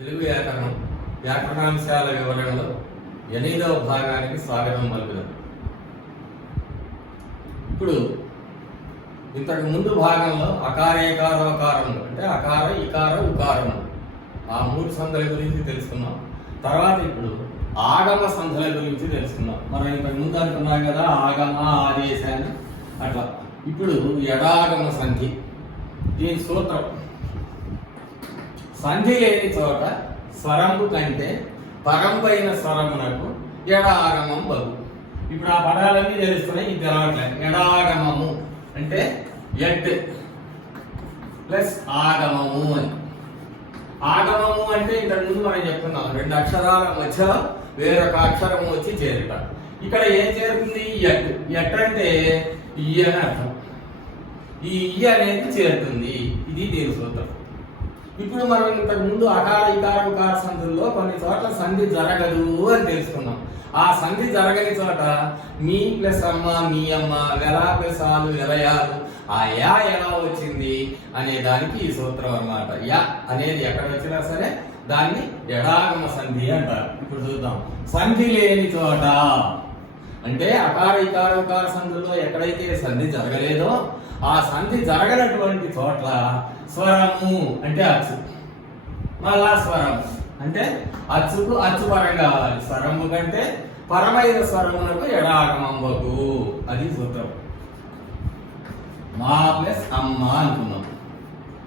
తెలుగు వ్యాకరణం వ్యాకరణాంశాల వివరణలో 8వ భాగానికి స్వాగతం పలుకుదాం. ఇప్పుడు ఇంతకు ముందు భాగంలో అకార ఏకార ఉకారములు అంటే అకార ఇకార ఉకారములు ఆ 3 సంధుల గురించి తెలుసుకున్నాం. తర్వాత ఇప్పుడు ఆగమ సంధుల గురించి తెలుసుకున్నాం. మనం ఇంతకు ముందు అనుకున్నాం కదా ఆగమ ఆదేశ అని. అట్లా ఇప్పుడు ఎడాగమ సంధి. దీని సూత్రం సంధి లేని చోట స్వరంబు కంటే పరంపైన స్వరమునకు ఎడాగమం బగు. ఇప్పుడు ఆ పదాలన్నీ తెలుస్తున్నాయి, ఇది తెలవట్లేదు. ఎడాగమము అంటే ఎట్ ప్లస్ ఆగమము అని. ఆగమము అంటే ఇంతకు ముందు మనం చెప్తున్నాం 2 అక్షరాల మధ్యలో వేరొక అక్షరము వచ్చి చేరుట. ఇక్కడ ఏం చేరుతుంది? ఎట్. ఎట్ అంటే ఇ అని అర్థం. ఈ ఇ అనేది చేరుతుంది. ఇది దీని సూత్రం. ఇప్పుడు మనం ఇంతకు ముందు అకార ఇకార ఉకార సంధుల్లో కొన్ని చోట్ల సంధి జరగదు అని తెలుసుకున్నాం. ఆ సంధి జరగని చోట మీ ప్లస్ అమ్మ మీ అమ్మ, వెలా ప్లస్ ఆలు వెలయాలు, ఆ యా ఎలా వచ్చింది అనే దానికి ఈ సూత్రం అన్నమాట. యా అనేది ఎక్కడ వచ్చినా సరే దాన్ని ఎడాగమ సంధి అంటారు. ఇప్పుడు చూద్దాం. సంధి లేని చోట అంటే అకార ఇకార ఉకార సంధుల్లో ఎక్కడైతే సంధి జరగలేదో ఆ సంధి జరగనటువంటి చోట్ల స్వరము అంటే అచ్చు, మళ్ళా స్వరం అంటే అచ్చుకు అచ్చు పరం కావాలి. స్వరము కంటే పరమైన స్వరమునకు ఎడాగమంబకు. అది సూత్రం. మా ప్లస్ అమ్మ అనుకున్నాం.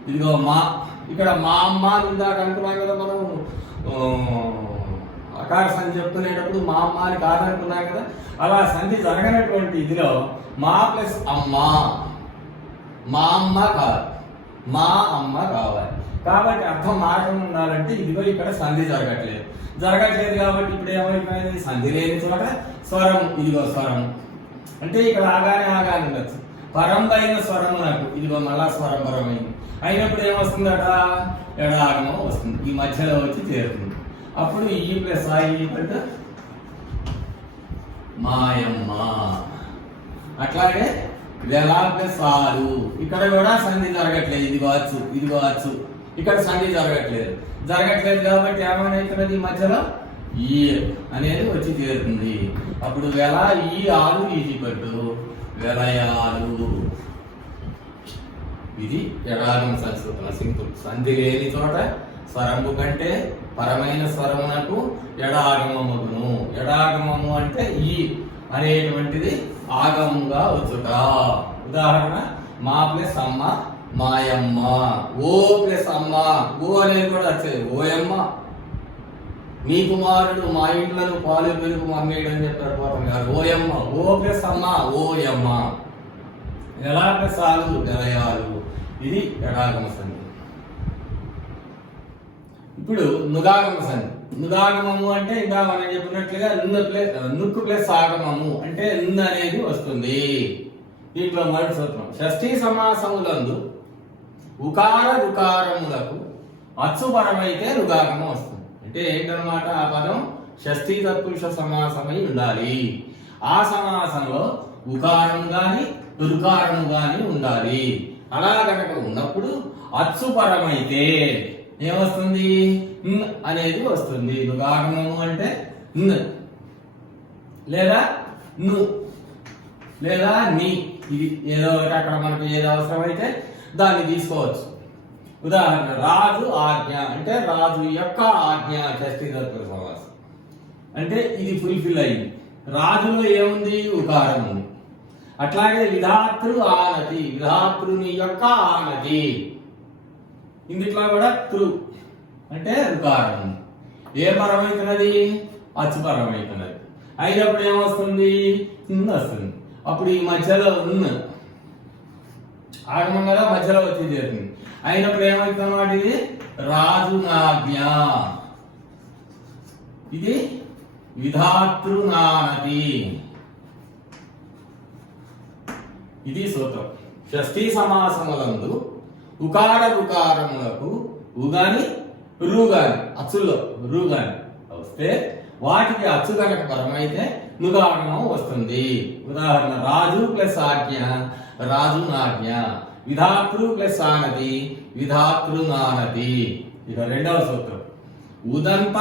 ఇదిగో మా, ఇక్కడ మా అమ్మ ఇందాక అనుకున్నాం కదా మనం అకార సంధి చెప్తునేటప్పుడు మా అమ్మ అని కాదనుకున్నాం కదా. అలా సంధి జరగనటువంటి ఇదిలో మా ప్లస్ అమ్మ, మా అమ్మ కాదు మా అమ్మ కావాలి. కాబట్టి అర్థం మారకుండా ఉండాలంటే ఇదిగో ఇక్కడ సంధి జరగట్లేదు కాబట్టి ఇప్పుడు ఏమైపోయింది? సంధి లేని చోట స్వరం. ఇదిగో స్వరం అంటే ఇక్కడ ఆగానే ఉండొచ్చు. పరంపైన స్వరం నాకు ఇదిగో మళ్ళా స్వరం పరమైంది అయినప్పుడు ఏమొస్తుందట? ఎడాగమం వస్తుంది. ఈ మధ్యలో వచ్చి చేరుతుంది. అప్పుడు ఈ ప్లస్ ఆ మాయమ్మ. అట్లాగే వెలా ప్లస్ ఆలు. ఇక్కడ కూడా సంధి జరగట్లేదు. ఇదిగో అచ్చు ఇక్కడ సంధి జరగట్లేదు కాబట్టి ఏమైనా మధ్యలో ఈ అనేది వచ్చి చేరుతుంది. అప్పుడు వెల ఈ ఆలు ఈజీ పట్టు వెలయాలు. ఇది ఎడాగమ సంస్కృతం. సింపుల్. సంధి లేని చోట స్వరము కంటే పరమైన స్వరమునకు ఎడాగమమును. ఎడాగమము అంటే ఈ అనేటువంటిది ఆగముగా వచ్చుట. ఉదాహరణ మా ప్లస్ అమ్మ మాయమ్మ. ఓ ప్లస్ అమ్మ, ఓ అనేది కూడా వచ్చేది ఓయమ్మ. మీ కుమారుడు మా ఇంట్లో పాలు పెరుగు మమ్మేయడం అని చెప్తాడు పోతాం గారు. ఓయమ్మ. ఓ ప్లస్ అమ్మ ఓయమ్మ. ఎలా ప్లస్ ఆలు వెలయాలు. ఇది ఎడాగమ సంధి. ఇప్పుడు నుగాగమ సంధి. నుగాగమము అంటే ఇంకా మనం చెప్పినట్లుగా నుక్కు ప్లస్ ఆగమము అంటే అనేది వస్తుంది. దీంట్లో మొదటి సూత్రం షష్ఠీ సమాసములందు ఉకార రుకారములకు అచ్చుపరమైతే రుగాగమం వస్తుంది. అంటే ఏంటనమాట? ఆ పదం షష్ఠీ తత్పురుష సమాసమై ఉండాలి. ఆ సమాసంలో ఉకారము గాని రుకారము గాని ఉండాలి. అలా కనుక ఉన్నప్పుడు అచ్చుపరమైతే ఏమొస్తుంది? అనేది వస్తుంది. రుగాగమము అంటే లేదా ను లేదా నీ. ఇది ఏదో ఒకటి అక్కడ మనకు ఏది అవసరమైతే దాన్ని తీసుకోవచ్చు. ఉదాహరణ రాజు ఆజ్ఞ అంటే రాజు యొక్క ఆజ్ఞ షష్ఠీ తత్పురుష సమాసం. అంటే ఇది ఫుల్ఫిల్ అయింది. రాజులో ఏముంది? ఉకారం ఉంది. అట్లాగే విధాతృ ఆనతి, విధాతృని యొక్క ఆనతి. ఇందుట్లో కూడా తృ అంటే రుకారం ఉంది. ఏ పరమైతున్నది? అచ్చుపరమైతున్నది. అయినప్పుడు ఏమొస్తుంది? వస్తుంది. అప్పుడు ఈ మధ్యలో ఆగమం కదా మధ్యలో వచ్చి చేరుతుంది. అయినప్పుడు ఏమవుతుందన్నమాట? ఇది రాజు నాజ్ఞ. ఇది విధాతృ నానతి. ఇది సూత్రం. షష్ఠీ సమాసములందు ఉకార రుకారములకు ఉగాని రుగాని అచ్చుల్లో రుగాని వస్తే వాటికి అచ్చు కనుక పరమైతే నుగాగమం వస్తుంది. ఉదాహరణ రాజు ప్లస్ ఆజ్ఞ రాజు నాజ్ఞ, విధాతృ ప్లస్ ఆనతి విధాతృ నానతి. ఇక రెండవ సూత్రం ఉదంత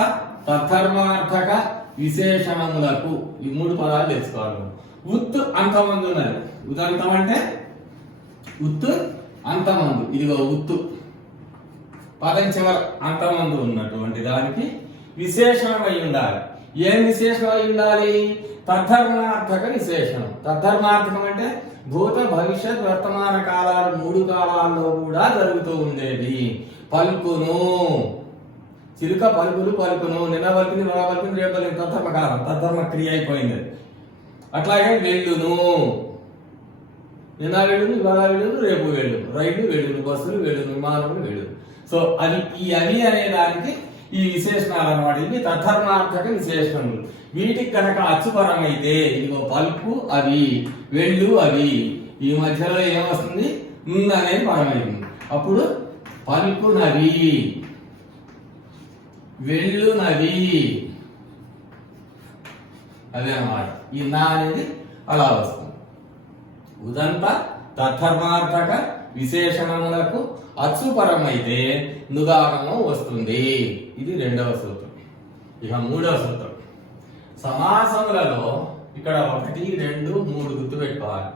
తద్ధర్మార్థక విశేషణములకు ఈ 3 పదాలు తెలుసుకోవాలి. ఉత్తు అంతమంది ఉన్నది. ఉదంతం అంటే ఉత్తు అంతమందు. ఇదిగో ఉత్తు పదం చివర అంతమందు ఉన్నటువంటి దానికి విశేషణం అయి ఉండాలి. ఏం విశేషణం అయి ఉండాలి? తద్ధర్మార్థక విశేషణం. తద్ధర్మార్థకం అంటే భూత భవిష్యత్ వర్తమాన కాలాలు 3 కాలాల్లో కూడా జరుగుతూ ఉండేది. పలుకును, చిలుక పలుకులు పలుకును, నిన్న పలుకుని మొన్న పలుకుని రేపు పలుకుని తద్ధర్మ కాలం, తద్ధర్మ క్రియ అయిపోయింది. అట్లాగే వెళ్ళును, నిన్న వెళ్ళును, ఇవాళ వెళ్ళును, రేపు వెళ్ళును, రైళ్లు వెళ్ళును, బస్సులు వెళ్ళును, విమానములు వెళ్ళును. సో అది ఈ అవి అనే దానికి ఈ విశేషణాలు అన్నమాట. ఇవి తద్ధర్మార్థక విశేషణములు. వీటికి కనుక అచ్చుపరమైతే ఇదిగో పలుకు అవి, వెళ్ళు అవి, ఈ మధ్యలో ఏమొస్తుంది? అనేది పరమైంది. అప్పుడు పలుకునవి, వెళ్ళునవి, అదే అన్నమాట. ఈ నా అనేది అలా వస్తుంది. ఉదంత తద్ధర్మార్థక విశేషణములకు అచ్చుపరమైతే నుగాగమం వస్తుంది. ఇది 2వ సూత్రం. ఇక 3వ సూత్రం. సమాసములలో ఇక్కడ 1, 2, 3 గుర్తుపెట్టుకోవాలి.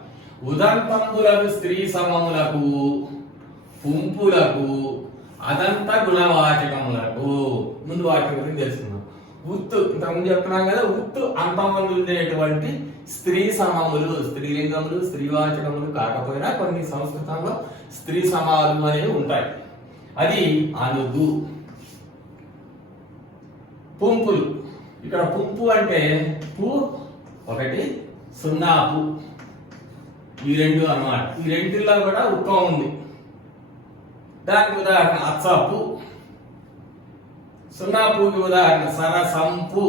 ఉదంతములకు స్త్రీ సమములకు, పుంపులకు, అదంత గుణవాచకములకు. ముందు వాటి గురించి తెలుసుకున్నాం. ఉత్తు ఇంతకుముందు చెప్తున్నాం కదా, ఉత్తు అంతమంది ఉండేటువంటి స్త్రీ సమములు, స్త్రీలింగములు, స్త్రీవాచకములు కాకపోయినా కొన్ని సంస్కృతంలో స్త్రీ సమాలు అనేవి ఉంటాయి. అది అనుగు. పుంపులు. ఇక్కడ పుంపు అంటే పు 1, 0 పు, ఈ 2 అన్నమాట. ఈ రెంటిల్లో కూడా ఉత్వం ఉంది. దానికి ఉదాహరణ అచ్చపు. 0 పుకి ఉదాహరణ సరసంపు.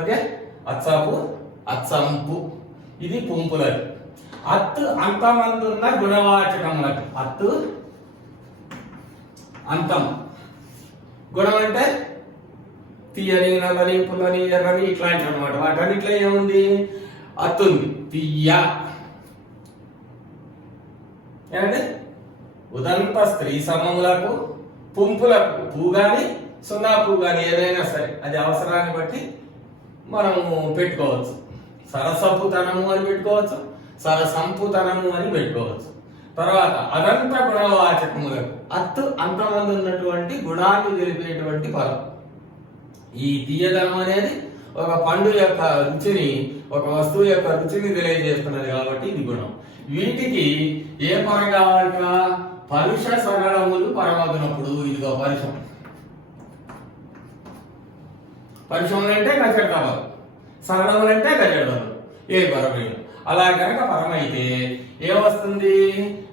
ఓకే, అచ్చపు, అచ్చంపు. ఇది పుంపులది. అత్తు అంతమంది ఉన్న గుణవాచకములకు. అత్తు అంతం. గుణం అంటే తీయని, నల్లని, పుల్లని, ఎర్రని ఇట్లాంటివి అనమాట. వాటన్నిట్లో ఏముంది? అత్తుంది. తీయ ఏమంటే ఉదంత స్త్రీ సమములకు, పుంపులకు, పూ గాని 0 పూ గాని ఏదైనా సరే అది అవసరాన్ని బట్టి మనము పెట్టుకోవచ్చు. సరసపుతనము అని పెట్టుకోవచ్చు, సరసంపుతనము అని పెట్టుకోవచ్చు. తర్వాత అదంత గుణవాచకములకు. అత్తు అంతమంది ఉన్నటువంటి గుణాన్ని తెలిపేటువంటి పదం. ఈ తీయదనం అనేది ఒక పండు యొక్క రుచిని, ఒక వస్తువు యొక్క రుచిని తెలియజేస్తున్నది కాబట్టి ఇది గుణం. వీటికి ఏ పరం కావాలట? పరుష సరళములు పరమగునప్పుడు. ఇదిగో పరుషం. పరుషములు అంటే గజడ కావాలి, సరళములు అంటే గజడలు. ఏ పరమైన అలా కనుక పరమైతే ఏమొస్తుంది?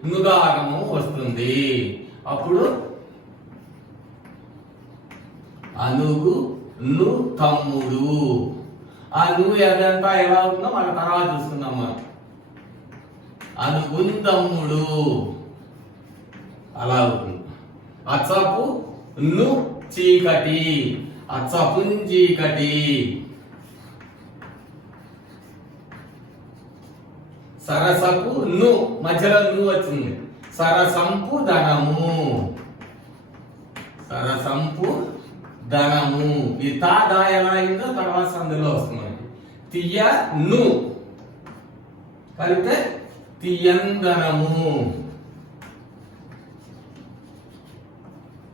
నుగాగము వస్తుంది. అప్పుడు అనుగు ను తమ్ముడు. ఆ నువ్వు అదంతా ఎలా ఉందో మన తర్వాత చూసుకుందాం. మనం అనుగుంతమ్ముడు అలా అవుతుంది. అచ్చపు ను చీకటి, అచ్చపుంచీకటి. సరసపు ను మధ్యలో ను వచ్చింది. సరసంపు ధనము, సరసంపు ధనము. ఈ తా దా ఎలా అయిందో తర్వాత అందులో వస్తుంది. తీయ ను కలిపితే తీయందనము.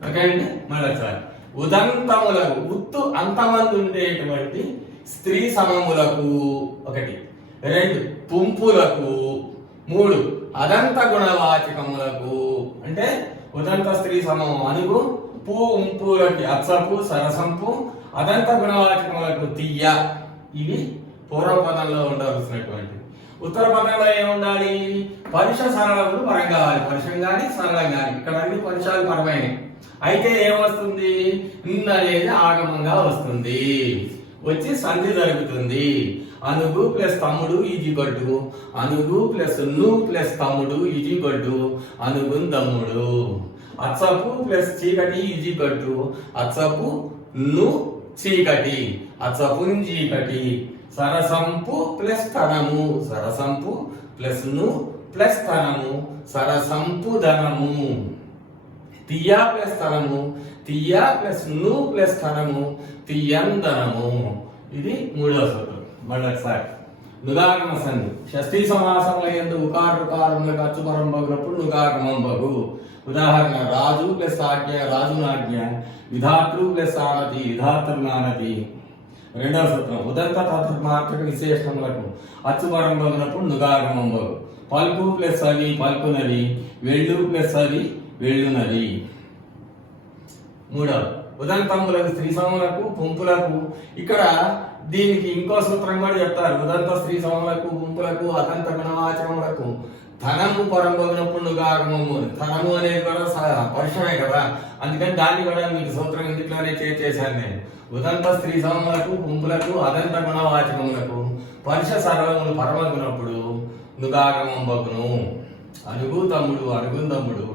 ఓకే అండి. మళ్ళొకసారి ఉదంతములకు, ఉత్తు అంతమంది ఉండేటువంటి స్త్రీ సమములకు 1, 2 పుంపులకు, 3 అదంత గుణవాచకములకు. అంటే ఉదంత స్త్రీ సమము అనుగు, పు ఉంపులకి అచ్చపు, సరసంపు, అదంత గుణవాచకములకు తీయ. ఇవి పూర్వపదంలో ఉండవలసినటువంటి. ఉత్తర పదంలో ఏముండాలి? పరుష సరళములు పరం కావాలి. పరుషం గాని సరళం గాని. ఇక్కడ అన్ని పరుషాలు పరమైనవి. అయితే ఏమొస్తుంది? అనేది ఆగమంగా వస్తుంది. వచ్చి సంధి జరుగుతుంది. అనుగు ప్లస్ తమ్ముడు ఈజిగొడ్డు, అనుగు ప్లస్ ను ప్లస్ తమ్ముడు ఈజిగొడ్డు, అనుగున్ తమ్ముడు. అచ్చపు ప్లస్ చీకటి ఈజిగొడ్డు, అచ్చపు ను చీకటి, అచ్చపున్ చీకటి. సరసంపు ప్లస్ ధనము, సరసంపు ప్లస్ ను ప్లస్ ధనము, సరసంపు ధనము. తియ్య ప్లస్ తనము, తియ్య ప్లస్ ను ప్లస్ తనము, తియ్యందనము. ఇది మూడవ సూత్రం. మళ్ళీ ఒకసారి నుగాగమ సంధి. షష్ఠీ సమాసంలో ఎందు ఉకార రుకారములకు అచ్చుపరం బగునప్పుడు నుగాగమం బగు. ఉదాహరణ రాజు ప్లస్ ఆజ్ఞ రాజునాజ్ఞ, విధాతృ ప్లస్ ఆనతి విధాతృనానతి. రెండవ సూత్రం ఉదంత తత్మాత్మక విశేషణములకు అచ్చుపరం బగునప్పుడు నుగాగమం బగు. పలుకు ప్లస్ అవి పలుకునది, వెళ్ళు ప్లస్ అవి వెళ్ళునది. మూడవ ఉదంతములకు స్త్రీ సమములకు పుంపులకు. ఇక్కడ దీనికి ఇంకో సూత్రం కూడా చెప్తారు. ఉదంత స్త్రీ సమములకు పుంపులకు అదంత గుణవాచకములకు ధనము పరంబగినప్పుడు నుగాగమము. ధనము అనేది కూడా పరుషమే కదా, అందుకని దాన్ని కూడా మీకు సూత్రం ఇందులోనే చేశాను నేను. ఉదంత స్త్రీ సమములకు పుంపులకు అదంత గుణవాచకములకు పరుష సరళములు పరమగునప్పుడు నుగాగమం బగును. అరుగు తమ్ముడు అరుగుం తమ్ముడు,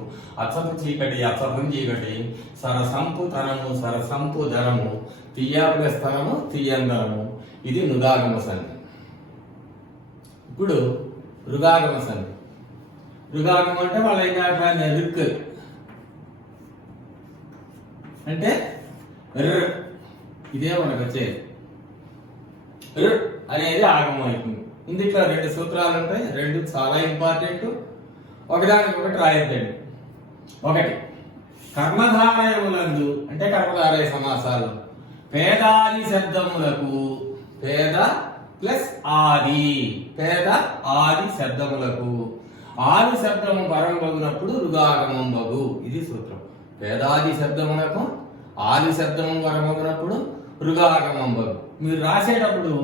అచ్చపు చీకటి అచ్చపం చీకటి, సరసంపు తనము సరసంపు ధనము, తియ్య ప్లస్ తనము తియ్యందనము. ఇది నుగాగమ సంధి. ఇప్పుడు రుగాగమ సంధి. రుగాగం అంటే వాళ్ళ ఏం రుక్ అంటే ఇదే మనకు వచ్చేది. అనేది ఆగమం అవుతుంది. ఇందులో రెండు సూత్రాలు ఉంటాయి, రెండు చాలా ఇంపార్టెంట్. ఒకదానికి ఒకటి రాయద్దండి. ఒకటి కర్మధారయములందు అంటే కర్మధారయ సమాసాలు పేదాది శబ్దములకు, పేద ప్లస్ ఆది, పేద ఆది శబ్దములకు ఆది శబ్దము పరం బగునప్పుడు రుగాగమం బగు. ఇది సూత్రం. పేదాది శబ్దములకు ఆది శబ్దము పరమగునప్పుడు రుగాగమం బగు. మీరు రాసేటప్పుడు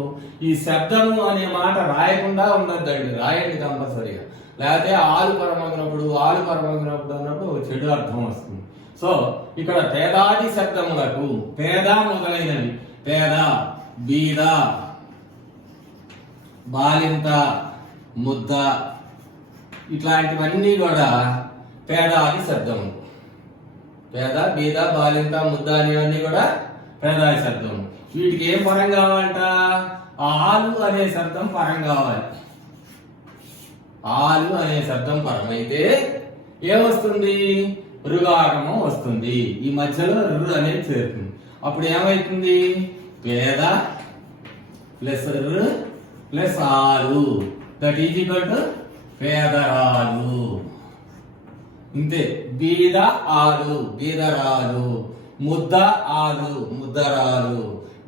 ఈ శబ్దము అనే మాట రాయకుండా ఉండద్దండి, రాయండి కంపల్సరిగా. లేకపోతే ఆలు పరమగినప్పుడు అన్నప్పుడు చెడు అర్థం వస్తుంది. సో ఇక్కడ పేదాది శబ్దములకు పేద మొదలైనవి, పేద బీద బాలింత ముద్ద ఇట్లాంటివన్నీ కూడా పేదాది శబ్దము. పేద బీద బాలింత ముద్ద అనేవన్నీ కూడా పేదాది శబ్దము. వీటికి ఏం పరం కావాలంట? ఆలు అనే శబ్దం పరం కావాలి. ఆలు అనే శబ్దం పరమైతే ఏమొస్తుంది? రుగాగమం వస్తుంది. ఈ మధ్యలో రు అనేది చేరుతుంది. అప్పుడు ఏమైతుంది? పేద ప్లస్ రు ప్లస్ ఆలు దట్ ఈజ్ ఈక్వల్ టు పేదరాలు. ఇంతే. బీద ఆలు బీదరాలు, ముద్ద ఆలు ముద్దరాలు,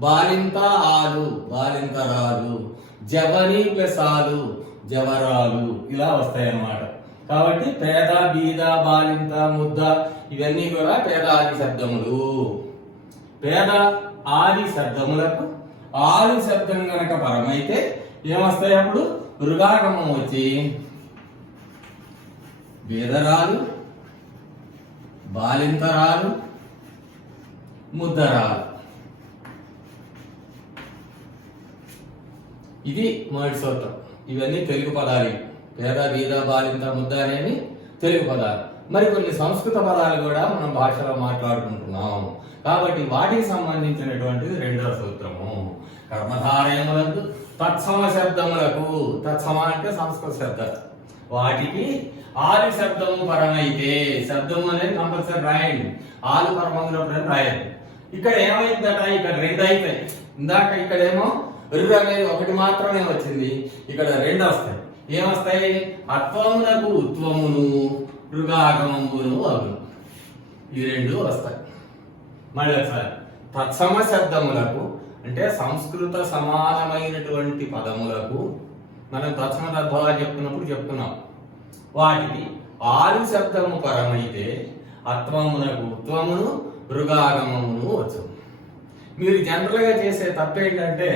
బాలింత ఆలు బాలింతరాలు, జవని ప్లస్ ఆలు జవరాలు, ఇలా వస్తాయి అన్నమాట. కాబట్టి పేద బీద బాలింత ముద్ద ఇవన్నీ కూడా పేద ఆది శబ్దములు. పేద ఆది శబ్దములకు ఆది శబ్దం గనక పరమైతే ఏమొస్తాయి? అప్పుడు రుగాగమం వచ్చి బీదరాలు బాలింతరాలు ముద్దరాలు. ఇది మొదటి సూత్రం. ఇవన్నీ తెలుగు పదాలు. పేద బీద బాలింత ముద్ద అనేవి తెలుగు పదాలు. మరి కొన్ని సంస్కృత పదాలు కూడా మనం భాషలో మాట్లాడుకుంటున్నాం. కాబట్టి వాటికి సంబంధించినటువంటిది రెండవ సూత్రము. కర్మధారయములకు తత్సమ శబ్దములకు, తత్సమ అంటే సంస్కృత శబ్దం, వాటికి ఆది శబ్దము పరమైతే, శబ్దము అనేది కంపల్సరీ రాయండి. ఆలు పరమగునప్పుడు రాయండి. ఇక్కడ ఏమైందట? ఇక్కడ రెండు అయిపోయి. ఇందాక ఇక్కడేమో రు అనేది ఒకటి మాత్రమే వచ్చింది, ఇక్కడ రెండు వస్తాయి. ఏమొస్తాయి? అత్వమునకు ఉత్వమును రుగాగమమును అగును. ఈ రెండు వస్తాయి. మళ్ళీ ఒకసారి తత్సమ శబ్దములకు అంటే సంస్కృత సమానమైనటువంటి పదములకు మనం తత్సమ తద్భావాలు చెప్పుకున్నాం. వాటికి ఆది శబ్దము పరమైతే అత్వమునకు ఉత్వమును రుగాగమమును వచ్చు. మీరు జనరల్ గా చేసే తప్పేంటంటే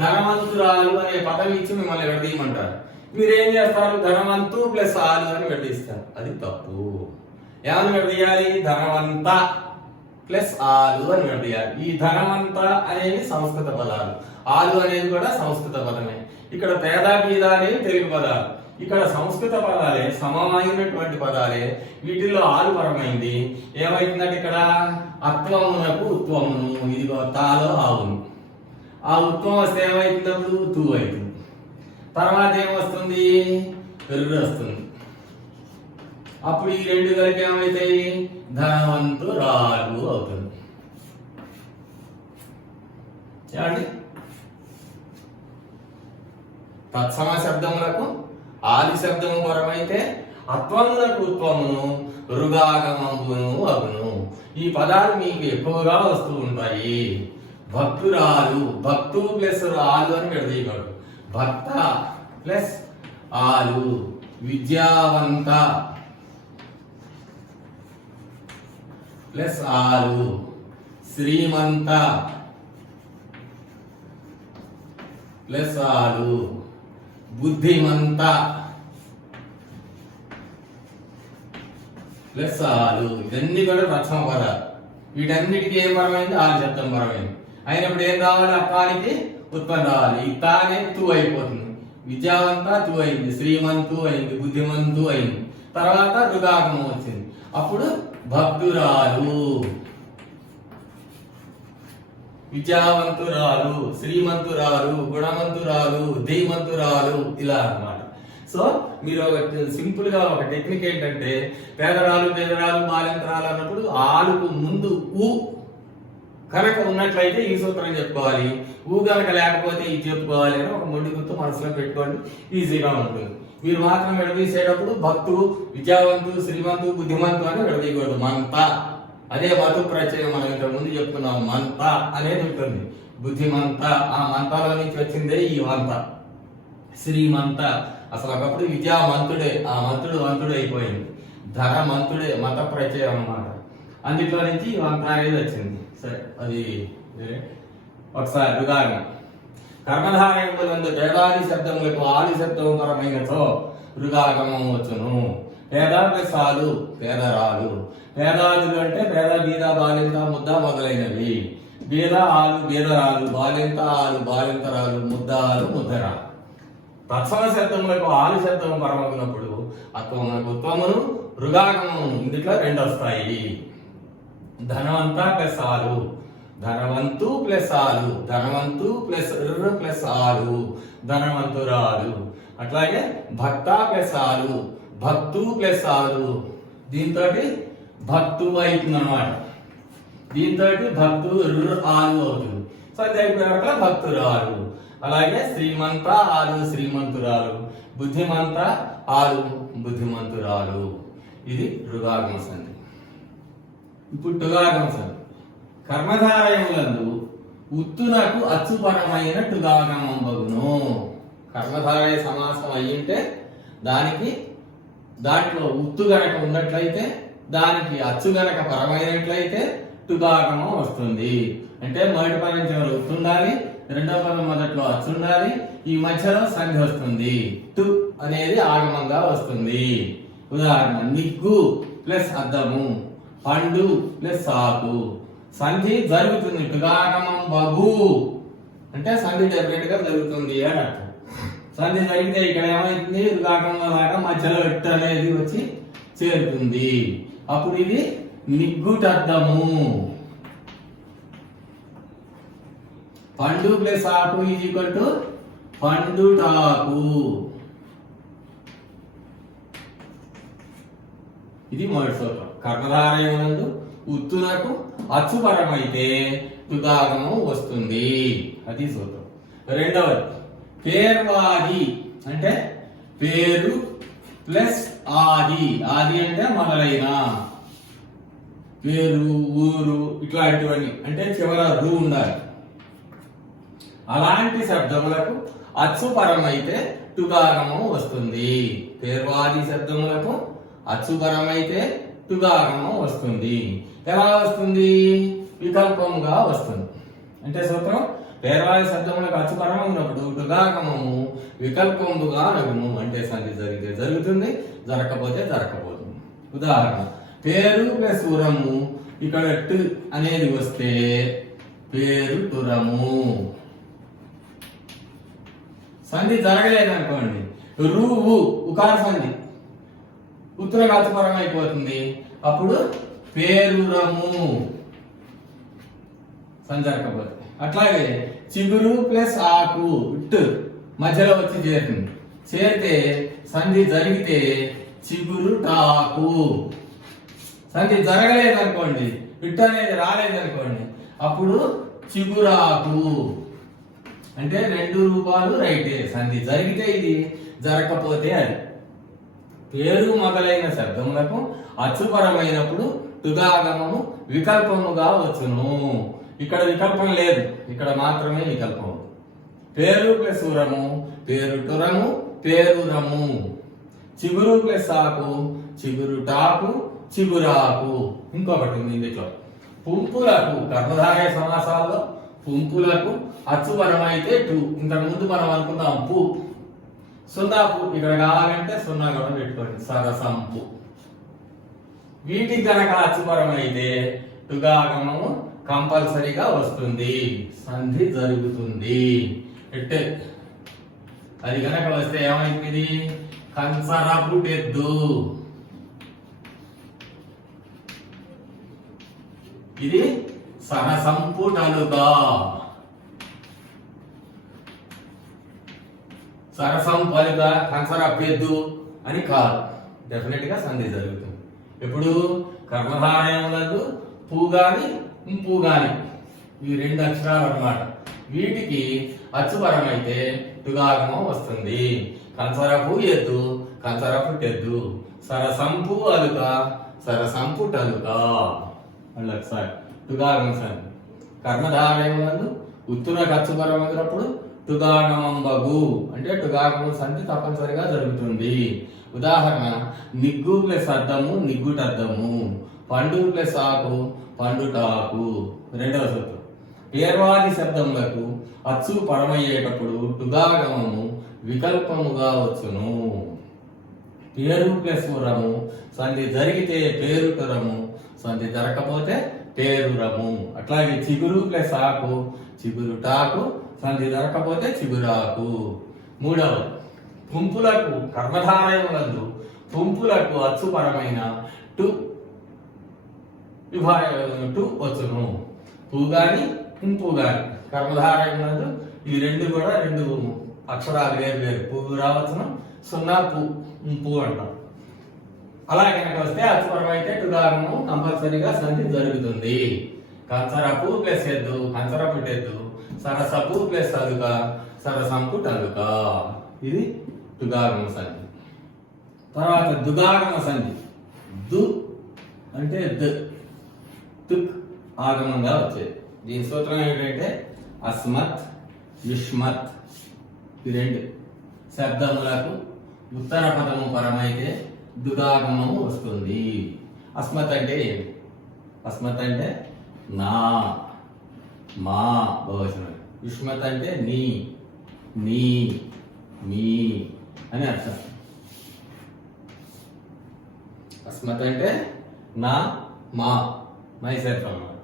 ధనవంతురాలు అనే పదం ఇచ్చి మిమ్మల్ని విడదీయమంటారు. మీరేం చేస్తారు? ధనవంతు ప్లస్ ఆలు అని విడదీస్తారు. అది తప్పు. ఏమని విడదీయాలి? ధనవంత ప్లస్ ఆలు అని విడదీయాలి. ఈ ధనవంత అనేవి సంస్కృత పదాలు, ఆలు అనేది కూడా సంస్కృత పదమే. ఇక్కడ పేద బీద అనేవి తెలుగు పదాలు. ఇక్కడ సంస్కృత పదాలే, సమమైనటువంటి పదాలే. వీటిల్లో ఆలు పరమైంది. ఏమైతుందంటే ఇక్కడ అత్వమునకు ఉత్వమును, ఇదిగో తాలో ఆవును. ఆ ఉత్వం వస్తే ఏమైతుంది? అప్పుడు తూ అవుతుంది. తర్వాత ఏమొస్తుంది? రు వస్తుంది. అప్పుడు ఈ రెండు కలిపి ఏమవుతాయి? ధనవంతురాలు అవుతుంది. ఏమండి? తత్సమ శబ్దములకు ఆది శబ్దము పరమైతే అత్వములకు ఉత్వమును రుగాగమంబును అగును. ఈ పదాలు మీకు ఎక్కువగా వస్తూ ఉంటాయి. భక్తురాలు, భక్తు ప్లస్ ఆలు అని విడదీయగలరు. భక్త ప్లస్ ఆలు. విద్యావంత ప్లస్ ఆలు. శ్రీమంత ప్లస్ ఆలు. బుద్ధిమంత ప్లస్ ఆలు. ఇవన్నీ కూడా రక్షణ పదాలు. వీటన్నిటికీ ఏం పరమైంది? ఆలు శబ్దం పరమైంది. అయినప్పుడు ఏం రావాలి? అక్కానికి ఉత్పన్నం రావాలి. ఈ తానే తూ అయిపోతుంది. విద్యావంత తూ అయింది, శ్రీమంతు అయింది, బుద్ధిమంతు అయింది. తర్వాత రుగాగమం వచ్చింది. అప్పుడు భక్తురాలు, విద్యావంతురాలు, శ్రీమంతురాలు, గుణవంతురాలు, ధీమంతురాలు, ఇలా అన్నమాట. సో మీరు సింపుల్ గా ఒక టెక్నిక్ ఏంటంటే పేదరాలు, పేదరాలు, బాలింతరాలు అన్నప్పుడు ఆలుకు ముందు ఊ కనుక ఉన్నట్లయితే ఈ సూత్రం చెప్పుకోవాలి. ఊ కనుక లేకపోతే ఇది చెప్పుకోవాలి అని ఒక మొండి గుర్తు మనసులో పెట్టుకోండి, ఈజీగా ఉంటుంది. మీరు మాత్రం విడదీసేటప్పుడు భక్తు, విద్యావంతు, శ్రీమంతు, బుద్ధిమంతు అని విడదీయకూడదు. మంత, అదే మతు ప్రత్యయం మనం ఇంతకు ముందు చెప్పుకున్నాం. మంత అనేది ఉంటుంది. బుద్ధిమంత, ఆ మంతాల నుంచి వచ్చిందే ఈ వంత. శ్రీమంత అసలు ఒకప్పుడు విద్యామంతుడే, ఆ మంతుడు వంతుడు అయిపోయింది. ధనమంతుడే మత ప్రత్యయం అన్నమాట. అందులో నుంచి వంత అనేది వచ్చింది. సరే, అది ఒకసారి రుగాగం. కర్మధారయములందు పేదాది శబ్దములకు ఆది శబ్దము పరమైనచో రుగాగమం వచ్చును. పేద ప్లస్ ఆలు, పేదరాలు. పేదాదులు అంటే పేద, బీద, బాలింత, ముద్ద మొదలైనవి. బీద, ఆలు, బీదరాలు. బాలింత, ఆలు, బాలింతరాలు. ముద్ద, ఆలు, ముద్దరాలు. తత్సమ శబ్దములకు ఆలు శబ్దము పరమగినప్పుడు అత్వమునకు ఉత్వమును రుగాగమము ఇందులో రెండు వస్తాయి. ధనవంత ప్లస్ ఆలు, ధనవంతు ప్లస్ ఆలు, ధనవంతు ప్లస్ రు ప్లస్ ఆలు, ధనవంతురాలు. అట్లాగే భక్త ప్లస్ ఆలు, భక్తు ప్లస్ ఆలు. దీంతో భక్తు అవుతుంది అన్నమాట. దీంతో భక్తు ఆలు అవుతుంది. సో అది అయిపోయినట్ల భక్తురాలు. అలాగే శ్రీమంత ఆలు, శ్రీమంతురాలు. బుద్ధిమంత ఆలు, బుద్ధిమంతురాలు. ఇది రుగాగమ సంధి. ఇప్పుడు టుగాగమ సంధి. కర్మధారయములందు ఉత్తునకు అచ్చుపరమైన టుగాగమం బగును. కర్మధారయ సమాసం అయ్యింటే దాంట్లో ఉత్తు గనక ఉన్నట్లయితే, దానికి అచ్చు గనక పరమైనట్లయితే టుగాగమం వస్తుంది. అంటే మొదటి పదం చివరి ఉత్తు ఉండాలి, రెండో పదం మొదట్లో అచ్చు ఉండాలి, ఈ మధ్యలో సంధి వస్తుంది. టు అనేది ఆగమంగా వస్తుంది. ఉదాహరణ, నిగ్గు ప్లస్ అద్దము, పండు ప్లస్ సాకు. సంధి జరుగుతుంది. టుగాగమం బగు అంటే సంధి డెఫినెట్ గా జరుగుతుంది అని అర్థం. సంధి జరిగితే ఇక్కడ ఏమైతుంది? రుగాగమం లాగా మధ్యలో ఎట్టు అనేది వచ్చి చేరుతుంది. అప్పుడు ఇది నిగ్గుటద్దము. పండు ప్లస్ ఆకు ఈజ్ ఈక్వల్ టు పండుటాకు. ఇది మొదటి సూత్రం. కర్మధారయమునందు ఉత్తునకు అచ్చుపరమైతే టుగాగమం వస్తుంది. అది సూత్రం. రెండవది పేర్వాది అంటే పేరు ప్లస్ ఆది. ఆది అంటే మొదలైన. పేరు, ఊరు ఇట్లాంటివన్నీ అంటే చివర రు ఉండాలి. అలాంటి శబ్దములకు అచ్చుపరమైతే టుగాగమం వస్తుంది. పేర్వాది శబ్దములకు అచ్చుపరమైతే టుగాగమం వస్తుంది. ఎలా వస్తుంది? వికల్పముగా వస్తుంది. అంటే సూత్రం, పేర్వాది శబ్దములకు అచ్చుపరం ఉన్నప్పుడు టుగాగమము వికల్పముగా నగును. అంటే సంధి జరిగితే జరుగుతుంది, జరగకపోతే జరగకపోతుంది. ఉదాహరణ, పేరు ప్లస్ ఉరము. ఇక్కడ టు అనేది వస్తే పేరు టురము. సంధి జరగలేదు అనుకోండి, రువు ఉకార సంధి ఉత్తర అచ్చుపరం అయిపోతుంది. అప్పుడు పేరురము సంధి జరగకపోతే. అట్లాగే చిగురు ప్లస్ ఆకు ఇట్టు మధ్యలో వచ్చి చేరుతుంది. చేరితే సంధి జరిగితే చిగురుటాకు. సంధి జరగలేదనుకోండి, ఇట్టు అనేది రాలేదనుకోండి, అప్పుడు చిగురాకు. అంటే రెండు రూపాలు రైటే. సంధి జరిగితే ఇది, జరగకపోతే అది. పేరు మొదలైన శబ్దములకు అచ్చుపరమైనప్పుడు టుగాగమము వికల్పముగా వచ్చును. ఇక్కడ వికల్పం లేదు, ఇక్కడ మాత్రమే వికల్పం. పేరు ప్లస్ ఉరము, పేరు టురము, పేరురము. చిగురు ప్లస్ ఆకు, చిగురుటాకు, చిగురాకు. ఇంకొకటి ఉంది ఇందులో, పుంపులకు. కర్మధారయ సమాసాల్లో పుంపులకు అచ్చుపరమైతే టు. ఇంతకు ముందు మనం అనుకున్నాం పు. సున్నాపు ఇక్కడ కావాలంటే సున్నా కూడా పెట్టుకోండి. సరసంపు. వీటికి గనక అచ్చుపరమైతే టుగాగమము కంపల్సరీగా వస్తుంది, సంధి జరుగుతుంది. ఎట్టే అది గనక వస్తే ఏమైంది? కంచరపుటెద్దు. ఇది సరసంపుటలుగా. సరసంపలుగా కంచరపెద్దు అని కాదు, డెఫినెట్ గా సంధి జరుగుతుంది. ఎప్పుడు? కర్మధారయములకు పూ గాని ఇంపూ గాని, ఈ రెండు అక్షరాలు అన్నమాట. వీటికి అచ్చుపరమైతే టుగాగమం వస్తుంది. కంచరపు ఎద్దు, కంచరపుటెద్దు. సరసంపు అలుక, సరసంపుటలుక. మళ్ళీ ఒకసారి టుగాగమ సంధి. కర్మధారయములకు ఉత్తునకు అచ్చుపరమైనప్పుడు టుగాగమంబగు అంటే టుగాగమ సంధి తప్పనిసరిగా జరుగుతుంది. ఉదాహరణ, నిగ్గు ప్లస్ అద్దము, నిగ్గుటద్దము. పండు ప్లస్ ఆకు, పండుటాకు. రెండవ సూత్రం, పేర్వాది శబ్దములకు అచ్చు పరమయ్యేటప్పుడు టుగాగమము వికల్పముగా వచ్చును. పేరు ప్లస్ ఉరము, సంధి జరిగితే పేరుటరము, సంధి జరగకపోతే పేరురము. అట్లాగే చిగురు ప్లస్ ఆకు, చిగురుటాకు, సంధి జరగకపోతే చిగురాకు. మూడవది, పుంపులకు. కర్మధారయములందు పుంపులకు అచ్చుపరమైన టు టు వచ్చును. పూ గాని పుంపు గాని. కర్మధారయములందు ఈ రెండు కూడా రెండు అక్షరాలు వేరు వేరు. పువ్వు రావచ్చును, సున్నా పు అంటాం. అలా కనుక వస్తే అచ్చుపరమైతే టుగాగము కంపల్సరీగా సంధి జరుగుతుంది. కంచరపు ప్లస్ ఎద్దు, కంచరపుటెద్దు. సరసపు ప్లస్ అలుక, సరసంపుటలుక. ఇది టుగాగమ సంధి. తర్వాత దుగాగమ సంధి. దు అంటే ద, తుక్ ఆగమంగా వచ్చేది. దీని సూత్రం ఏంటంటే అస్మత్, యుష్మత్. ఈ రెండు శబ్దములకు ఉత్తర పదము పరమైతే దుగాగమము వస్తుంది. అస్మత్ అంటే ఏంటి? అస్మత్ అంటే నా, మా బహువచనం. యుష్మత్ అంటే నీ, నీ, మీ అని అర్థం. అస్మత్ అంటే నా, మా, మై సెల్ఫ్ అన్నమాట.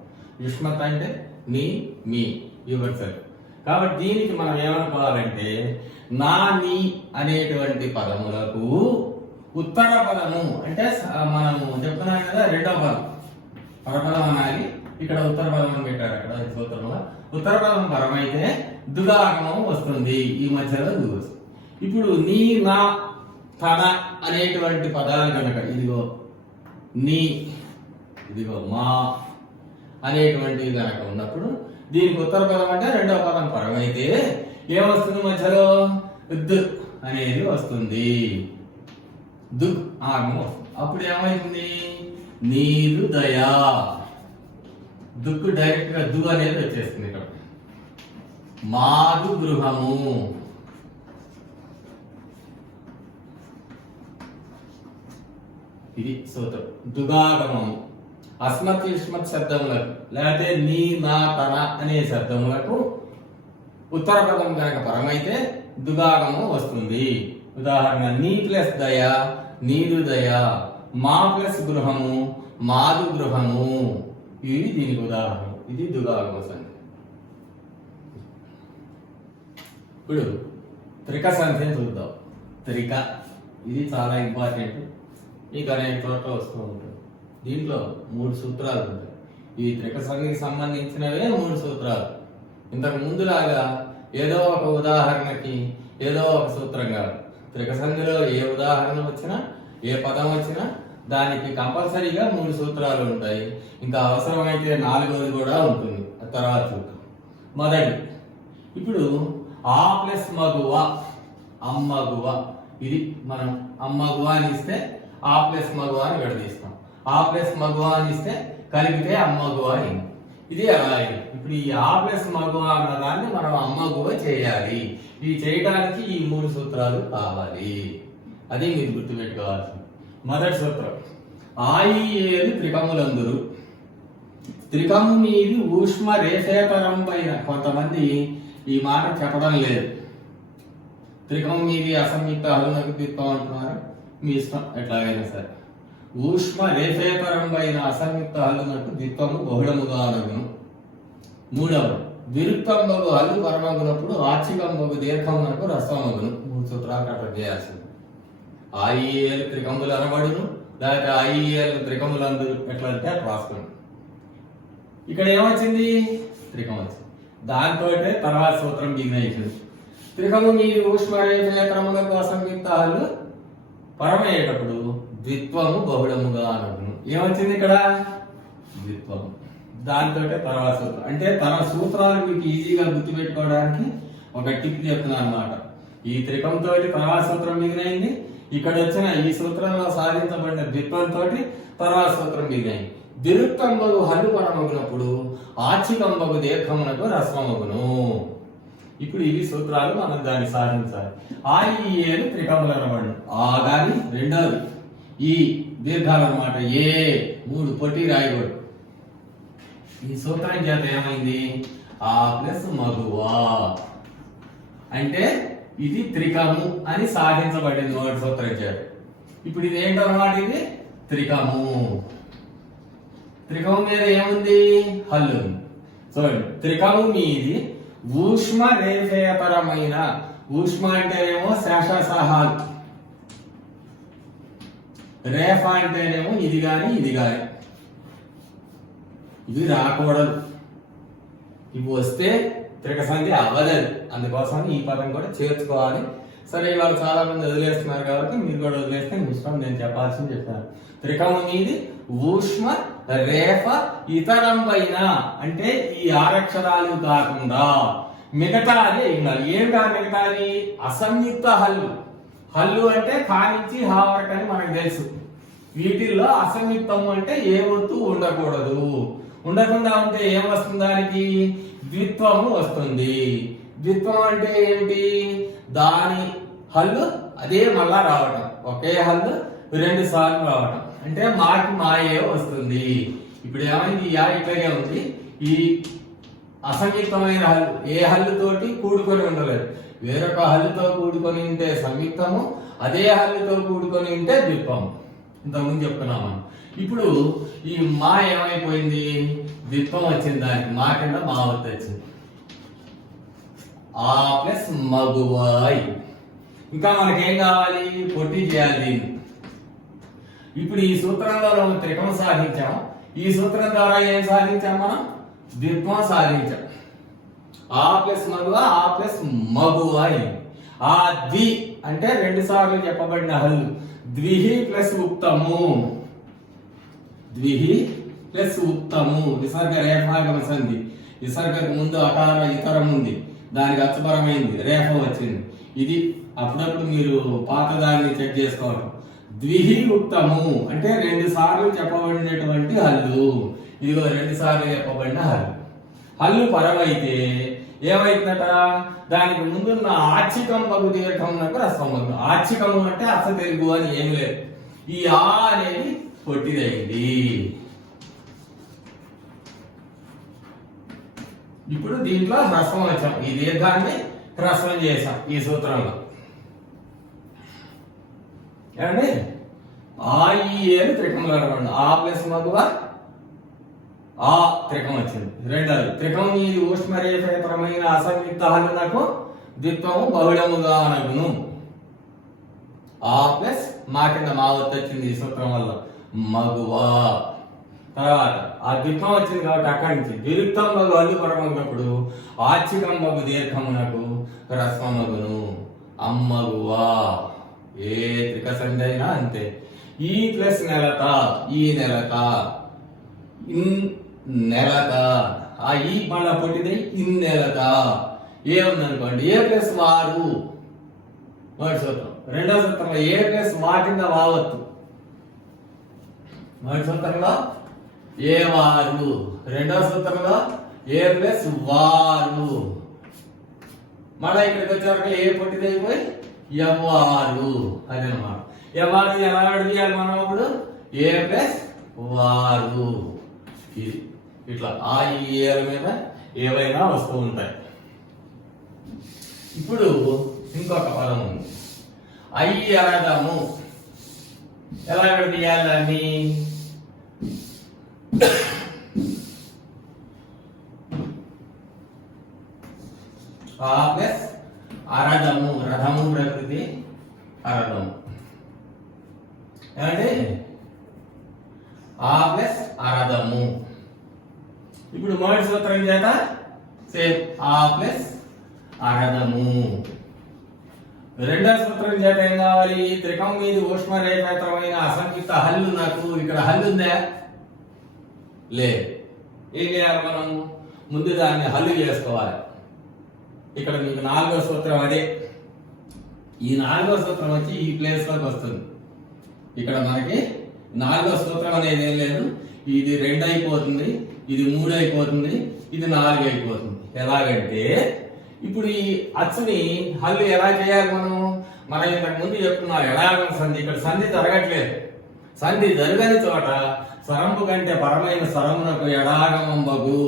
యుష్మత్ అంటే నీ, మీ, యువర్ సెల్ఫ్. కాబట్టి దీనికి మనం ఏమనుకోవాలంటే నా, నీ అనేటువంటి పదములకు ఉత్తర పదము అంటే మనము చెప్తున్నాం కదా, రెండవ పదం పరపదం అనాలి. ఇక్కడ ఉత్తర పదం అని పెట్టారు అక్కడ సూత్రంలో. ఉత్తర పదం పరమైతే దుగాగమం వస్తుంది. ఈ మధ్యలో దుగు. ఇప్పుడు నీ, నా, తన అనేటువంటి పదాలు కనుక ఇదిగో నీ, ఇదిగో మా అనేటువంటివి కనుక ఉన్నప్పుడు దీనికి ఉత్తర పదం అంటే రెండవ పదం పరమైతే ఏమొస్తుంది? మధ్యలో దు అనేది వస్తుంది. దుగ్ ఆగమం వస్తుంది. అప్పుడు ఏమైంది? నీరు దయా. దుక్కు డైరెక్ట్ గా దు అనేది వచ్చేస్తుంది ఇక్కడ. మాదు గృహము. ఇది సూత్రం. దుగాగమము. అస్మత్ యుష్మత్ శబ్దములకు లేకపోతే నీ, నా, తన అనే శబ్దములకు ఉత్తర పదం కనుక పరమైతే దుగాగమం వస్తుంది. ఉదాహరణ, నీ ప్లస్ దయ, నీరు దయ. మా ప్లస్ గృహము, మాదు గృహము. ఇవి దీనికి ఉదాహరణ. ఇది దుగాగమ సంధి. ఇప్పుడు త్రిక సంధిని చూద్దాం. త్రిక ఇది చాలా ఇంపార్టెంట్. మీకు అనేక చోట్ల వస్తూ ఉంటుంది. దీంట్లో 3 సూత్రాలు ఉంటాయి. ఈ త్రిక సంధికి సంబంధించినవే 3 సూత్రాలు. ఇంతకు ముందులాగా ఏదో ఒక ఉదాహరణకి ఏదో ఒక సూత్రం కాదు. త్రిక సంధిలో ఏ ఉదాహరణ వచ్చినా ఏ పదం వచ్చినా దానికి కంపల్సరీగా 3 సూత్రాలు ఉంటాయి. ఇంకా అవసరమైతే 4వది కూడా ఉంటుంది. తర్వాత చూద్దాం. మొదటి, ఇప్పుడు ఆ ప్లస్ మగువ అమ్మగువ, ఇది మనం అమ్మగువ అని ఇస్తే ఆ ప్లస్ మగువ అని విడదీస్తాం. ఆ ప్లస్ మగువ అని ఇస్తే కలిపితే అమ్మగువ అని. ఇది ఎలా అయింది? ఇప్పుడు ఈ ఆ ప్లస్ మగువ అన్న దాన్ని మనం అమ్మగువ చేయాలి. ఇది చేయడానికి ఈ 3 సూత్రాలు కావాలి. అది మీరు గుర్తుపెట్టుకోవాల్సింది. మొదటి సూత్రం, ఆయిలు త్రికములందురు. త్రికము మీది ఊష్మ రేఫేతరం పైన. కొంతమంది ఈ మాట చెప్పడం లేదు. త్రికము మీది అసంయుక్త హలునకు ద్విత్వం అంటున్నారు. మీ ఇష్టం, ఎట్లాగైనా సరే. ఊష్మ రేఫేతరం పైన అసంయుక్త హలునకు ద్విత్వము బహుళముగా అనగును. మూడవది, విరుక్తంబగు హల్లు పరమగునప్పుడు ఆర్చికంబగు దీర్ఘమునకు రసమగును. 3 సూత్రాలు కట్టడి చేయాల్సింది. ఆయిలు త్రికములు అనబడును, లేకపోతే ఆయిలు త్రికములందురు. ఎట్లా అంటే అట్లా రాసుకున్నాం. ఇక్కడ ఏమొచ్చింది? త్రికం వచ్చింది. దాంతో తర్వాత సూత్రం బిగినైతుంది. త్రికము మీది ఊష్మరేఫేతరమునకు అసంయుక్త హల్లు పరమయ్యేటప్పుడు ద్విత్వము బహుళముగా అనగును. ఏమొచ్చింది ఇక్కడ? ద్విత్వము. దాంతో తర్వాత సూత్రం అంటే తన సూత్రాలు మీకు ఈజీగా గుర్తుపెట్టుకోవడానికి ఒక టిప్ చెప్తున్నాను అనమాట. ఈ త్రికంతో తర్వాత సూత్రం మిగిలినైంది. ఇక్కడ వచ్చిన ఈ సూత్రంలో సాధించబడిన ద్విత్వంతో తర్వాత సూత్రం మిగిలినైంది. దిరుక్తంబగు హల్లు పరమగునప్పుడు ఆచికంబగు దీర్ఘమునకు రస్వమగును. ఇప్పుడు ఇవి సూత్రాలు, మనం దాన్ని సాధించాలి. ఆ ఈ ఏలు త్రికములు అనబడు. ఆ గాని రెండోది ఈ దీర్ఘాలు అనమాట. ఏ 3 పొట్టి రాయబడు. ఈ సూత్రం చేత ఏమైంది? ఆ ప్లస్ మగువా అంటే ఇది త్రికము అని సాధించబడింది మొదటి సూత్రం చేత. ఇప్పుడు ఇది ఏంటన్నమాట? ఇది త్రికము. త్రికము మీద ఏముంది? హల్లు ఉంది. చూడండి, త్రికము మీది ఊష్మ రేఫేతరమైన. ఊష్మ అంటేనేమో శేషసహాలు, రేఫ అంటేనేమో ఇది గాని ఇది గాని. ఇవి రాకూడదు. ఇవి వస్తే త్రిక సంధి అవ్వదది. అందుకోసం ఈ పదం కూడా చేర్చుకోవాలి. సరే, ఇవాళ చాలా మంది వదిలేస్తున్నారు కాబట్టి మీరు కూడా వదిలేస్తే మీ ఇష్టం. నేను చెప్పాల్సింది చెప్పాను. త్రికము మీది ఊష్మ రేఫ ఇతరం పైన అంటే ఈ 6 అక్షరాలు కాకుండా మిగతాది ఉండాలి. ఏమిటా మిగతాది? అసంయుక్త హల్లు. హల్లు అంటే కానించి హా వరకు అని మనకు తెలుసు. వీటిల్లో అసంయుక్తము అంటే ఏ ఒత్తు ఉండకూడదు. ఉండకుండా ఉంటే ఏం వస్తుంది? దానికి ద్విత్వము వస్తుంది. ద్విత్వం అంటే ఏంటి? దాని హల్లు అదే మళ్ళా రావటం. ఒకే హల్లు 2 సార్లు రావటం అంటే మాకి మాయే వస్తుంది. ఇప్పుడు ఏమైంది? యా ఇట్లాగే ఉంది. ఈ అసంయుక్తమైన హల్లు ఏ హల్లుతోటి కూడుకొని ఉండలేదు. వేరొక హల్లుతో కూడుకొని ఉంటే సంయుక్తము, అదే హల్లుతో కూడుకొని ఉంటే ద్విత్వము. ఇంతకుముందు చెప్పుకున్నాం మనం. ఇప్పుడు ఈ మా ఏమైపోయింది? ద్విత్వం వచ్చింది. దానికి మా కింద మా వద్ద వచ్చింది. ఆ ప్లస్ మగువాయి. ఇంకా మనకేం కావాలి? పొట్టి చేయాలి దీన్ని. ఇప్పుడు ఈ సూత్రంలో మనం త్రికం సాధించాం. ఈ సూత్రం ద్వారా ఏం సాధించాం? మనం ద్విత్వం సాధించాం. ఆ ప్లస్ మగువ, ఆ ప్లస్ మగువాయి. ఆ ద్వి అంటే 2 సార్లు చెప్పబడిన హల్లు. ద్విహి ప్లస్ ఉక్తము. ద్విహి ప్లస్ ఉక్తము. విసర్గ రేఫాగమ సంధి. విసర్గకు ముందు అకార ఇతరం ఉంది, దానికి అచ్చపరమైంది, రేఫ వచ్చింది. ఇది అప్పుడప్పుడు మీరు పాత దాన్ని చెక్ చేసుకోవాలి. ద్విహి ఉక్తము అంటే 2 సార్లు చెప్పబడినటువంటి హల్లు. ఇదిగో 2 సార్లు చెప్పబడిన హల్లు. హల్లు పరమైతే ఏమైతుందట? దానికి ముందున్న ఆర్చికం బగు దీర్ఘమునకు రస్వమగును. ఆర్చికము అంటే అస తెలుగు అని ఏం లేదు. ఈ ఆ అనేది పొట్టిదైంది. ఇప్పుడు దీంట్లో హ్రస్వం వచ్చాం. ఈ దీర్ఘాన్ని హ్రస్వం చేసాం ఈ సూత్రంలో. ఏమండి? ఆ ఈ ఏలు త్రికములు అనమాట. ఆ ప్లస్ మగువ ఆ త్రికం వచ్చింది. రెండవది త్రికం మీది ఊష్మరేఫేతరమైన అసంయుక్త హల్లునకు ద్విత్వము బహుళముగా అనగును. ఆ ప్లస్ మా కింద మా వద్ద వచ్చింది ఈ సూత్రం వల్ల. మగువా. తర్వాత ఆ ద్విత్వం వచ్చింది కాబట్టి అక్కడి నుంచి విరుక్తం మగు హల్లు పరమగునప్పుడు ఆర్చికం మగు దీర్ఘమునకు హ్రస్వమగును. అమ్మగువా. ఏ త్రిక సంధి అయినా అంతే. ఈ ప్లస్ నెలత, ఈ నెలత, ఇన్ నెలత, ఆ ఈ మళ్ళా పొట్టిది ఇన్ నెలత. ఏముందనుకోండి ఏ ప్లస్ వారు, మొదటి సూత్రం. రెండో సూత్రంలో ఏ ప్లస్ వా కింద వావత్తు. మొదటి సూత్రంలో ఏ వారు, రెండో సూత్రంలో ఏ ప్లస్ వారు. మళ్ళా ఇక్కడికి వచ్చేవరకు ఏ పొట్టిది అయిపోయి ఎవ్వారు. అదనమాట. ఎవ్వారు ఎలా అడిగాలి మనం ఇప్పుడు ఏ ప్లస్ వారు. ఇది ఇట్లా ఆ ఈ ఏల మీద ఏవైనా వస్తూ ఉంటాయి. ఇప్పుడు ఇంకొక పదం ఉంది, అయ్యరదము. ఎలా విడదీయాలి దాన్ని? ఆ ప్లస్ అరదము, రథము ప్రకృతి, అరదము ఏమండి? ఆ ప్లస్ అరదము. ఇప్పుడు మొదటి సూత్రం చేత సేమ్ ఆ ప్లస్ అరదము. రెండో సూత్రం చేత ఏం కావాలి? త్రికం మీద ఊష్మరేఖేతరమైన అసంయుక్త హల్లు. నాకు ఇక్కడ హల్లు ఉందా? లేదు. ఏం చేయాలి మనం? ముందు దాన్ని హల్లు చేసుకోవాలి. ఇక్కడ మీకు నాలుగో సూత్రం అదే. ఈ నాలుగో సూత్రం వచ్చి ఈ ప్లేస్ లోకి వస్తుంది. ఇక్కడ మనకి నాలుగో సూత్రం అనేది ఏం లేదు. ఇది 2 అయిపోతుంది, ఇది 3 అయిపోతుంది, ఇది 4 అయిపోతుంది. ఎలాగంటే ఇప్పుడు ఈ అచ్చుని హల్లు ఎలా చేయాలి మనం ఇంతకు ముందు చెప్తున్నాం ఎడాగమ సంధి. ఇక్కడ సంధి జరగట్లేదు. సంధి జరగని చోట స్వరంపు కంటే పరమైన స్వరమునకు ఎడాగమం బగు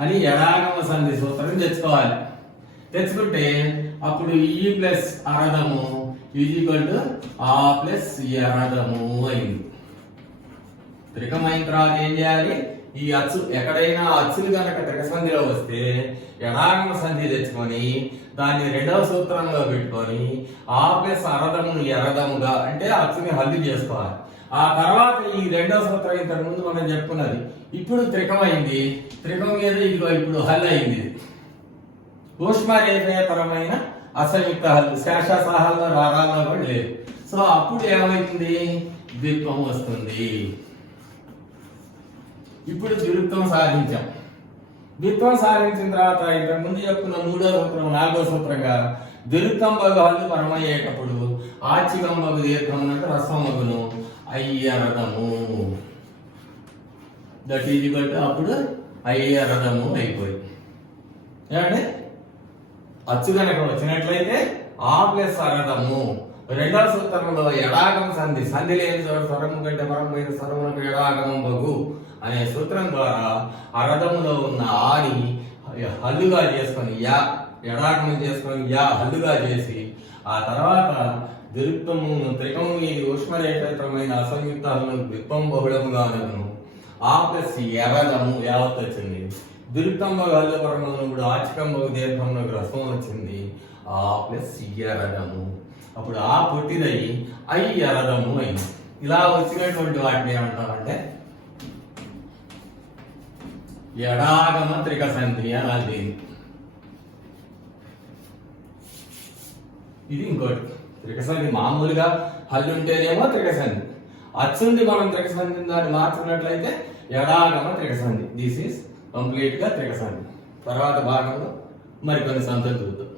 అని ఎడాగమ సంధి సూత్రం తెచ్చుకోవాలి. తెచ్చుకుంటే అప్పుడు ఈ ప్లస్ అరదము ఈక్వల్ టు ఆ ప్లస్ అరదము అయింది. త్రికమైన తర్వాత ఏం చేయాలి? ఈ అచ్చు ఎక్కడైనా అచ్చులు కనుక త్రిక సంధిలో వస్తే ఎడాగమ సంధి తెచ్చుకొని దాన్ని రెండవ సూత్రంలో పెట్టుకొని ఆ ప్లస్ అరదమును ఎరదముగా అంటే అచ్చుని హల్లు చేసుకోవాలి. ఆ తర్వాత ఈ రెండవ సూత్రం ఇంతకు ముందు మనం చెప్పుకున్నది ఇప్పుడు త్రికం అయింది. త్రికం మీద ఇదిగో ఇప్పుడు హల్ అయింది. ఊష్మరేఖేతరమైన అసంయుక్త హల్లు శేష సహాల్లో రాగాల్లో కూడా లేదు. సో అప్పుడు ఏమైతుంది? ద్విత్వం వస్తుంది. ఇప్పుడు ద్విత్వం సాధించాం. ద్విత్వం సాధించిన తర్వాత ఇంతకు ముందు చెప్పుకున్న మూడో సూత్రం నాలుగో సూత్రంగా ద్విత్వం బగు హల్లు పరమయ్యేటప్పుడు ఆచికం బగు దీర్ఘం అంటే రసం మగును అయ్యరథము. దట్ ఈజ్ ఈక్వల్ టు అప్పుడు అయ్యరథము అయిపోయింది. ఏమంటే అచ్చు కనుక వచ్చినట్లయితే ఆ ప్లస్ అరథము. రెండవ సూత్రంలో ఎడాగం సంధి, సంధి లేని స్వరము కంటే పరమైన స్వరమునకు ఎడాగమం బగు అనే సూత్రం ద్వారా అరథములో ఉన్న ఆని హల్లుగా చేసుకొని యా ఎడాగమం చేసుకొని యా హల్లుగా చేసి ఆ తర్వాత ద్విత్వము త్రికము ఇది ఊష్మరేఖేతరమైన అసంయుక్త హల్లును ద్విత్వం బహుళముగాను ఆ ప్లస్ ఎరదము యావత్ వచ్చింది. ద్విత్వం బహు హల్లు పరము ఇప్పుడు ఆచికం బహు దీర్ఘంలో రసం వచ్చింది. ఆ ప్లస్ ఎరదము. అప్పుడు ఆ పుట్టిదై అయ్యరదము అయింది. ఇలా వచ్చినటువంటి వాటిని ఏమంటామంటే ఎడాగమ త్రిక సంధి అని. ఇది ఇంకోటి త్రిక సంధి. మామూలుగా హల్లు ఉంటేనేమో త్రిక సంధి, అచ్చుండి మనం త్రిక సంధి దాన్ని మార్చుకున్నట్లయితే ఎడాగమ త్రిక సంధి. దిస్ ఈస్ కంప్లీట్ గా త్రిక సంధి. తర్వాత భాగంలో మరికొన్ని సంధులు చూద్దాం.